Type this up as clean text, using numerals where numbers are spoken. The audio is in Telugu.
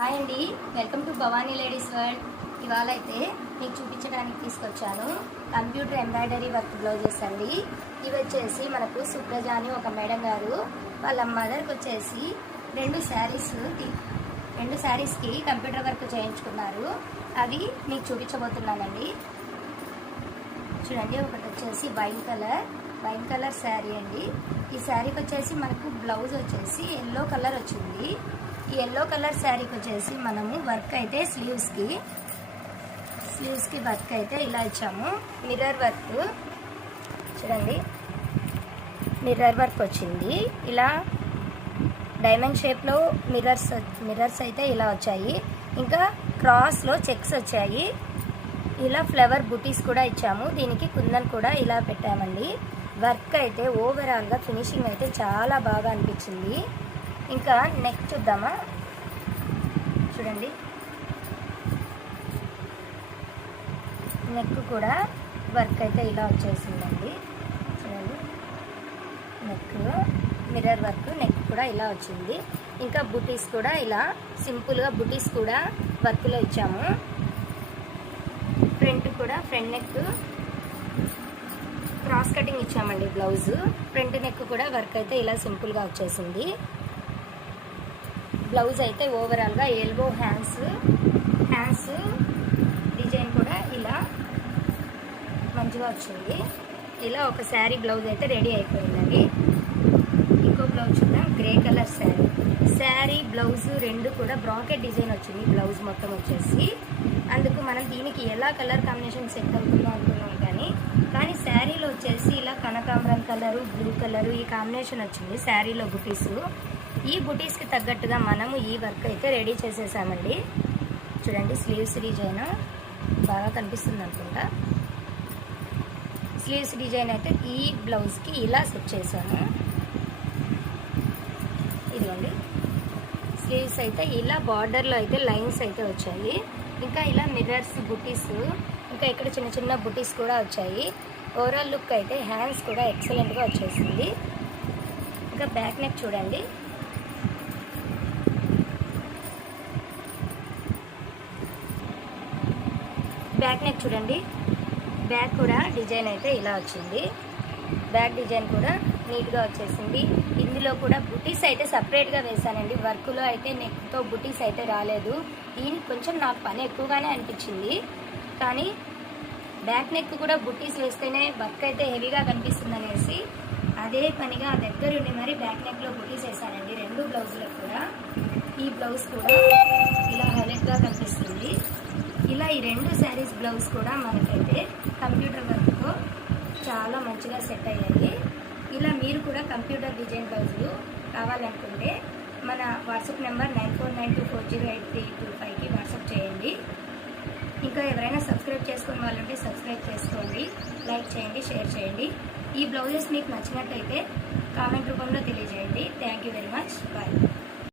హాయ్ అండి, welcome to Bhavani ladies world. ఇవాళ అయితే మీకు చూపించడానికి తీసుకొచ్చాను కంప్యూటర్ ఎంబ్రాయిడరీ వర్క్ బ్లౌజెస్ అండి. ఇవి వచ్చేసి మనకు సుప్రజ అని ఒక మేడం గారు వాళ్ళ మదర్కి వచ్చేసి రెండు శారీస్కి కంప్యూటర్ వర్క్ చేయించుకున్నారు. అవి మీకు చూపించబోతున్నానండి. చూడండి, ఒకటి వచ్చేసి వైన్ కలర్ శారీ అండి. ఈ శారీకి వచ్చేసి మనకు బ్లౌజ్ వచ్చేసి ఎల్లో కలర్ వచ్చింది. ఈ ఎల్లో కలర్ శారీకి వచ్చేసి మనము వర్క్ అయితే స్లీవ్స్కి వర్క్ అయితే ఇలా ఇచ్చాము. మిర్రర్ వర్క్ చూడండి, మిర్రర్ వర్క్ వచ్చింది. ఇలా డైమండ్ షేప్లో మిర్రర్స్ అయితే ఇలా వచ్చాయి. ఇంకా క్రాస్లో చెక్స్ వచ్చాయి. ఇలా ఫ్లవర్ బుటీస్ కూడా ఇచ్చాము. దీనికి కుందన్ కూడా ఇలా పెట్టామండి. వర్క్ అయితే ఓవరాల్గా ఫినిషింగ్ అయితే చాలా బాగా అనిపించింది. ఇంకా నెక్ చూద్దామా. చూడండి, నెక్ కూడా వర్క్ అయితే ఇలా వచ్చేసిందండి. చూడండి, నెక్ మిర్రర్ వర్క్, నెక్ కూడా ఇలా వచ్చింది. ఇంకా బుటీస్ కూడా ఇలా సింపుల్గా బుటీస్ కూడా వర్క్లో ఇచ్చాము. ఫ్రంట్ నెక్ క్రాస్ కటింగ్ ఇచ్చామండి. బ్లౌజ్ ఫ్రంట్ నెక్ కూడా వర్క్ అయితే ఇలా సింపుల్గా వచ్చేసింది. బ్లౌజ్ అయితే ఓవరాల్గా ఎల్బో హ్యాండ్స్ డిజైన్ కూడా ఇలా మంచిగా వచ్చింది. ఇలా ఒక శారీ బ్లౌజ్ అయితే రెడీ అయిపోయిందండి. ఇంకో బ్లౌజ్ చూద్దాం. గ్రే కలర్ శారీ బ్లౌజ్ రెండు కూడా బ్రాకెట్ డిజైన్ వచ్చింది. బ్లౌజ్ మొత్తం వచ్చేసి అందుకు మనం దీనికి ఎలా కలర్ కాంబినేషన్ సెట్ అవుతుందో అనుకున్నాం. కానీ శారీలో వచ్చేసి ఇలా కనకాంబరం కలరు, బ్లూ కలరు ఈ కాంబినేషన్ వచ్చింది శారీలో బుటీస్. ఈ బుటీస్కి తగ్గట్టుగా మనము ఈ వర్క్ అయితే రెడీ చేసేసామండి. చూడండి, స్లీవ్స్ డిజైన్ బాగా కనిపిస్తుంది అనుకుంటా. స్లీవ్స్ డిజైన్ అయితే ఈ బ్లౌజ్కి ఇలా సెట్ చేసాము. ఇదిగోండి, స్లీవ్స్ అయితే ఇలా బార్డర్లో అయితే లైన్స్ అయితే వచ్చాయి. ఇంకా ఇలా మిర్రర్స్ బుటీస్, ఇంకా ఇక్కడ చిన్న చిన్న బుటీస్ కూడా వచ్చాయి. ఓవరాల్ లుక్ అయితే హ్యాండ్స్ కూడా ఎక్సలెంట్గా వచ్చేసింది. ఇంకా బ్యాక్ నెక్ చూడండి. బ్యాక్ కూడా డిజైన్ అయితే ఇలా వచ్చింది. బ్యాక్ డిజైన్ కూడా నీట్గా వచ్చేసింది. ఇందులో కూడా బుటీస్ అయితే సపరేట్గా వేసానండి. వర్క్లో అయితే నెక్తో బుటీస్ అయితే రాలేదు. దీనికి కొంచెం నాకు పని ఎక్కువగానే అనిపించింది. కానీ బ్యాక్ నెక్ కూడా బుటీస్ వేస్తేనే వర్క్ అయితే హెవీగా కనిపిస్తుంది అనేసి అదే పనిగా దగ్గరుండి మరి బ్యాక్ నెక్లో బుటీస్ వేసానండి. రెండు బ్లౌజులకు కూడా. ఈ బ్లౌజ్ కూడా ఇలా హైలైట్గా కనిపిస్తుంది. ఇలా ఈ రెండు శారీస్ బ్లౌజ్ కూడా మనకైతే కంప్యూటర్ వర్క్తో చాలా మంచిగా సెట్ అయ్యాయి. ఇలా మీరు కూడా కంప్యూటర్ డిజైన్ బ్లౌజులు కావాలనుకుంటే మన వాట్సాప్ నెంబర్ 9492408325కి వాట్సాప్ చేయండి. ఇంకా ఎవరైనా సబ్స్క్రైబ్ చేసుకుని వాళ్ళంటే సబ్స్క్రైబ్ చేసుకోండి, లైక్ చేయండి, షేర్ చేయండి. ఈ బ్లౌజెస్ మీకు నచ్చినట్లయితే కామెంట్ రూపంలో తెలియజేయండి. Thank you very much. Bye.